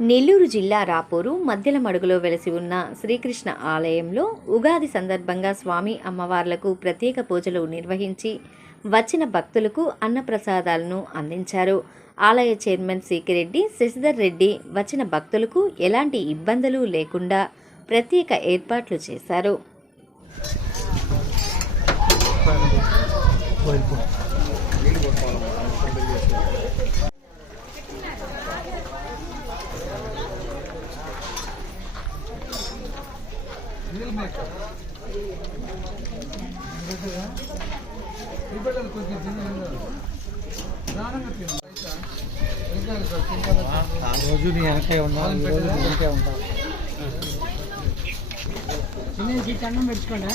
నెల్లూరు జిల్లా రాపూరు మధ్యల మడుగులో వెలసి ఉన్న శ్రీకృష్ణ ఆలయంలో ఉగాది సందర్భంగా స్వామి అమ్మవార్లకు ప్రత్యేక పూజలు నిర్వహించి వచ్చిన భక్తులకు అన్నప్రసాదాలను అందించారు. ఆలయ చైర్మన్ సీకిరెడ్డి శశిధర్ రెడ్డి వచ్చిన భక్తులకు ఎలాంటి ఇబ్బందులు లేకుండా ప్రత్యేక ఏర్పాట్లు చేశారు. ఆ రోజు నీ వెనకే ఉన్నావు ఈ రోజు నీ వెనకే ఉంటావు చిన్న సీట్ అన్నం పెట్టుకోండి?